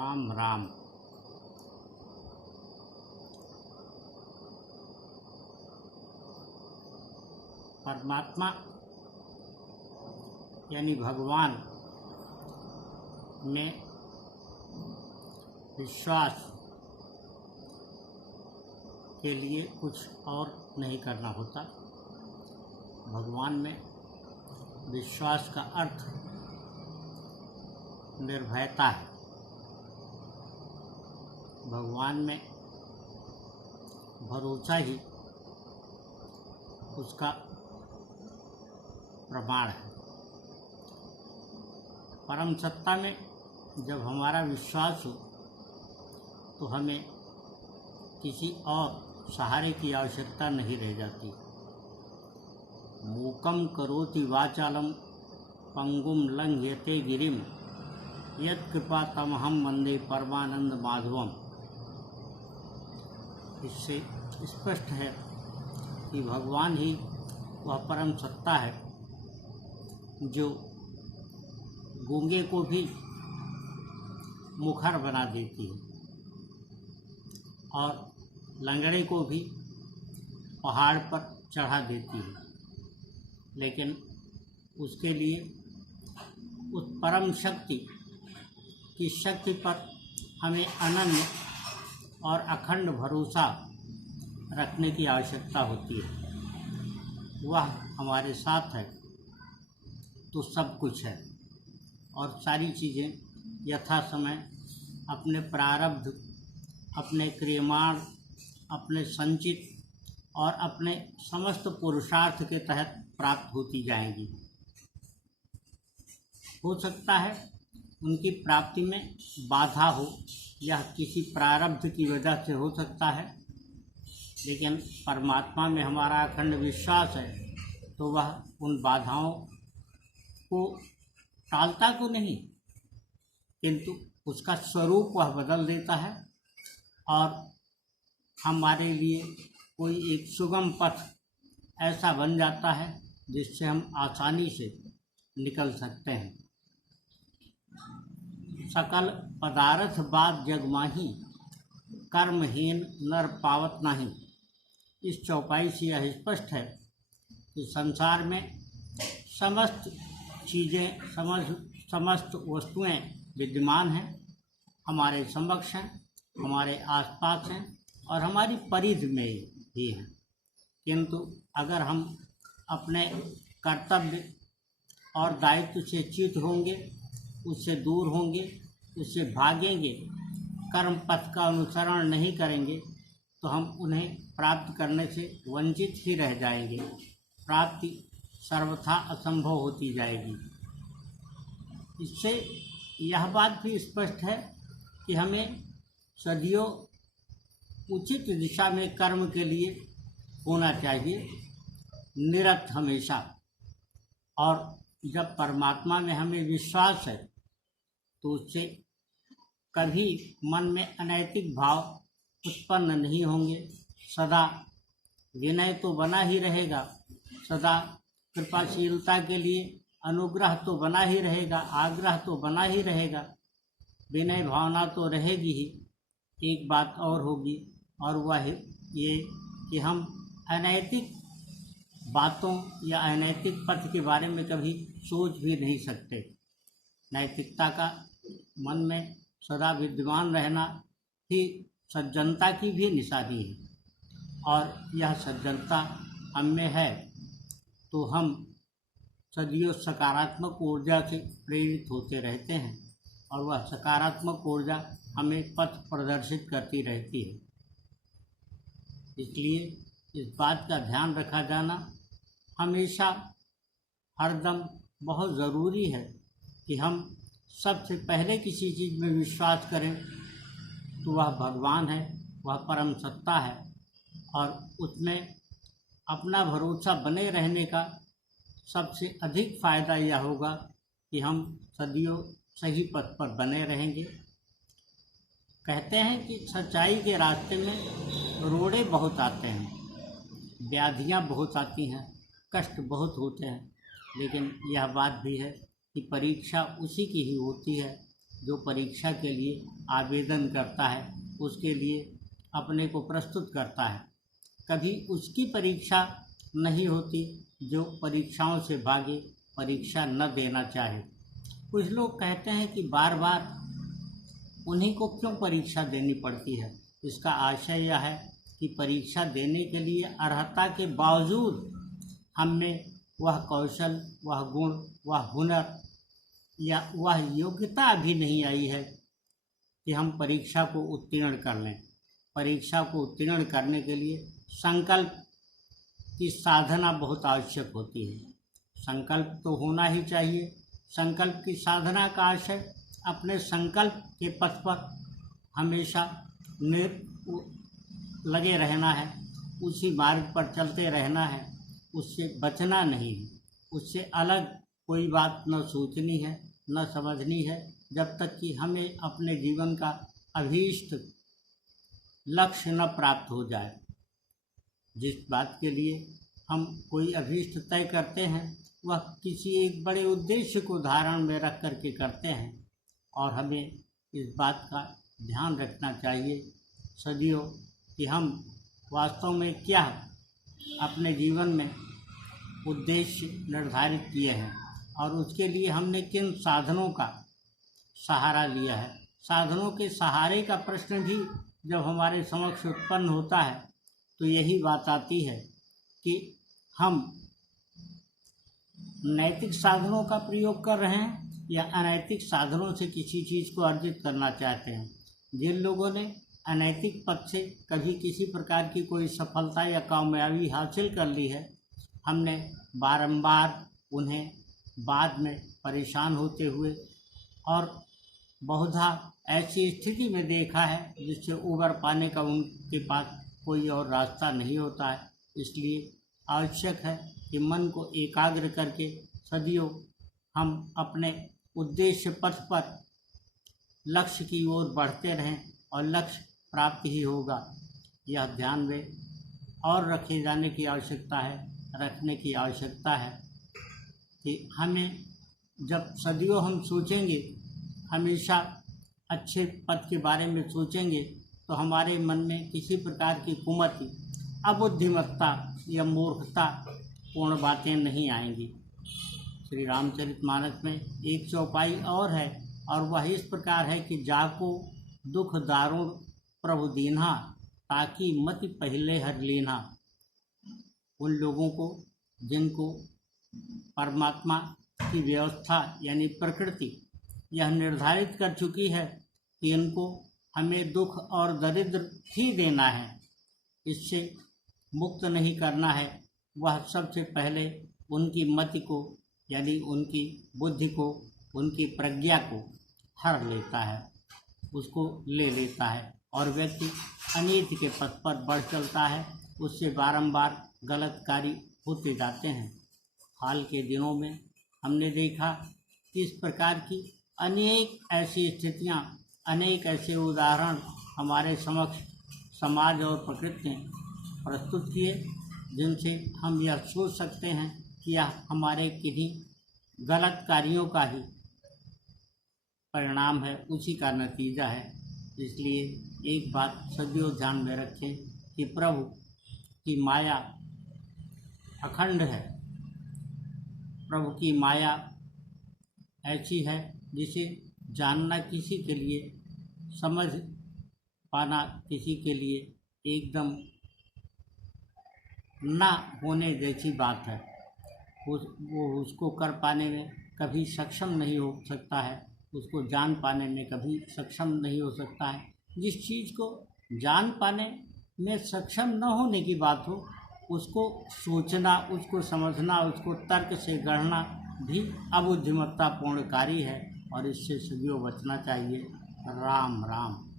राम राम। परमात्मा यानी भगवान में विश्वास के लिए कुछ और नहीं करना होता। भगवान में विश्वास का अर्थ निर्भयता है। भगवान में भरोसा ही उसका प्रमाण है। परम सत्ता में जब हमारा विश्वास हो तो हमें किसी और सहारे की आवश्यकता नहीं रह जाती। मूकं करोति वाचालं पंगुम लंघयते गिरिम यत्कृपा तमहं वंदे परमानंद माधवम। इससे स्पष्ट है कि भगवान ही वह परम सत्ता है जो गूंगे को भी मुखर बना देती है और लंगड़े को भी पहाड़ पर चढ़ा देती है। लेकिन उसके लिए उस परम शक्ति की शक्ति पर हमें अनन्य और अखंड भरोसा रखने की आवश्यकता होती है। वह हमारे साथ है तो सब कुछ है और सारी चीज़ें यथा समय अपने प्रारब्ध, अपने क्रियमाण, अपने संचित और अपने समस्त पुरुषार्थ के तहत प्राप्त होती जाएंगी। हो सकता है उनकी प्राप्ति में बाधा हो, यह किसी प्रारब्ध की वजह से हो सकता है, लेकिन परमात्मा में हमारा अखंड विश्वास है तो वह उन बाधाओं को टालता तो नहीं, किंतु उसका स्वरूप वह बदल देता है और हमारे लिए कोई एक सुगम पथ ऐसा बन जाता है जिससे हम आसानी से निकल सकते हैं। सकल पदार्थ बात जग माही कर्महीन नर पावत नहीं। इस चौपाई से यह स्पष्ट है कि संसार में समस्त चीज़ें, समस्त वस्तुएं विद्यमान हैं, हमारे समक्ष हैं, हमारे आसपास हैं और हमारी परिधि में ही हैं। किंतु अगर हम अपने कर्तव्य और दायित्व से च्युत होंगे, उससे दूर होंगे, उससे भागेंगे, कर्म पथ का अनुसरण नहीं करेंगे तो हम उन्हें प्राप्त करने से वंचित ही रह जाएंगे। प्राप्ति सर्वथा असंभव होती जाएगी। इससे यह बात भी स्पष्ट है कि हमें सदियों उचित दिशा में कर्म के लिए होना चाहिए, निरत हमेशा। और जब परमात्मा में हमें विश्वास है तो उससे कभी मन में अनैतिक भाव उत्पन्न नहीं होंगे। सदा विनय तो बना ही रहेगा, सदा कृपाशीलता के लिए अनुग्रह तो बना ही रहेगा, आग्रह तो बना ही रहेगा, विनय भावना तो रहेगी ही। एक बात और होगी और वह ये कि हम अनैतिक बातों या अनैतिक पथ के बारे में कभी सोच भी नहीं सकते। नैतिकता का मन में सदा विद्यमान रहना ही सज्जनता की भी निशानी है और यह सज्जनता हम में है तो हम सदियों सकारात्मक ऊर्जा से प्रेरित होते रहते हैं और वह सकारात्मक ऊर्जा हमें पथ प्रदर्शित करती रहती है। इसलिए इस बात का ध्यान रखा जाना हमेशा हरदम बहुत ज़रूरी है कि हम सबसे पहले किसी चीज़ में विश्वास करें तो वह भगवान है, वह परम सत्ता है और उसमें अपना भरोसा बने रहने का सबसे अधिक फ़ायदा यह होगा कि हम सदियों सही पथ पर बने रहेंगे। कहते हैं कि सच्चाई के रास्ते में रोड़े बहुत आते हैं, व्याधियाँ बहुत आती हैं, कष्ट बहुत होते हैं, लेकिन यह बात भी है कि परीक्षा उसी की ही होती है जो परीक्षा के लिए आवेदन करता है उसके लिए अपने को प्रस्तुत करता है, कभी उसकी परीक्षा नहीं होती जो परीक्षाओं से भागे, परीक्षा न देना चाहे। कुछ लोग कहते हैं कि बार बार उन्हीं को क्यों परीक्षा देनी पड़ती है। इसका आशय यह है कि परीक्षा देने के लिए अर्हता के बावजूद हम में वह कौशल, वह गुण, वह हुनर या वह योग्यता अभी नहीं आई है कि हम परीक्षा को उत्तीर्ण कर लें। परीक्षा को उत्तीर्ण करने के लिए संकल्प की साधना बहुत आवश्यक होती है। संकल्प तो होना ही चाहिए। संकल्प की साधना का आशय अपने संकल्प के पथ पर हमेशा लगे रहना है, उसी मार्ग पर चलते रहना है, उससे बचना नहीं है। उससे अलग कोई बात न सोचनी है न समझनी है, जब तक कि हमें अपने जीवन का अभीष्ट लक्ष्य न प्राप्त हो जाए। जिस बात के लिए हम कोई अभीष्ट तय करते हैं वह किसी एक बड़े उद्देश्य को धारण में रख करके करते हैं, और हमें इस बात का ध्यान रखना चाहिए सदियों कि हम वास्तव में क्या अपने जीवन में उद्देश्य निर्धारित किए हैं और उसके लिए हमने किन साधनों का सहारा लिया है। साधनों के सहारे का प्रश्न भी जब हमारे समक्ष उत्पन्न होता है तो यही बात आती है कि हम नैतिक साधनों का प्रयोग कर रहे हैं या अनैतिक साधनों से किसी चीज़ को अर्जित करना चाहते हैं। जिन लोगों ने अनैतिक पथ से कभी किसी प्रकार की कोई सफलता या कामयाबी हासिल कर ली है, हमने बारंबार उन्हें बाद में परेशान होते हुए और बहुधा ऐसी स्थिति में देखा है जिससे उबर पाने का उनके पास कोई और रास्ता नहीं होता है। इसलिए आवश्यक है कि मन को एकाग्र करके सदियों हम अपने उद्देश्य पथ पर लक्ष्य की ओर बढ़ते रहें और लक्ष्य प्राप्त ही होगा। यह ध्यान में और रखे जाने की आवश्यकता है, रखने की आवश्यकता है कि हमें जब सदियों हम सोचेंगे, हमेशा अच्छे पद के बारे में सोचेंगे, तो हमारे मन में किसी प्रकार की कुमति, अबुद्धिमत्ता या मूर्खता पूर्ण बातें नहीं आएंगी। श्री रामचरितमानस में एक चौपाई और है, और वह इस प्रकार है कि जाको दुख दारुण प्रभु दीन्हा, ताकि मति पहले हर लीन्हा। उन लोगों को जिनको परमात्मा की व्यवस्था यानी प्रकृति यह निर्धारित कर चुकी है कि इनको हमें दुख और दरिद्र ही देना है, इससे मुक्त नहीं करना है, वह सबसे पहले उनकी मति को यानी उनकी बुद्धि को, उनकी प्रज्ञा को हर लेता है, उसको ले लेता है और व्यक्ति अनीति के पथ पर बढ़ चलता है। उससे बारंबार गलत कार्य होते जाते हैं। हाल के दिनों में हमने देखा कि इस प्रकार की अनेक ऐसी स्थितियां, अनेक ऐसे उदाहरण हमारे समक्ष समाज और प्रकृति ने प्रस्तुत किए, जिनसे हम यह सोच सकते हैं कि यह हमारे किन्हीं गलत कार्यों का ही परिणाम है, उसी का नतीजा है। इसलिए एक बात सदियों ध्यान में रखें कि प्रभु की माया अखंड है। प्रभु की माया ऐसी है जिसे जानना किसी के लिए, समझ पाना किसी के लिए एकदम ना होने जैसी बात है। वो उसको कर पाने में कभी सक्षम नहीं हो सकता है, उसको जान पाने में कभी सक्षम नहीं हो सकता है। जिस चीज़ को जान पाने में सक्षम न होने की बात हो, उसको सोचना, उसको समझना, उसको तर्क से गढ़ना भी अबुद्धिमत्तापूर्ण कार्य है और इससे सदियों बचना चाहिए। राम राम।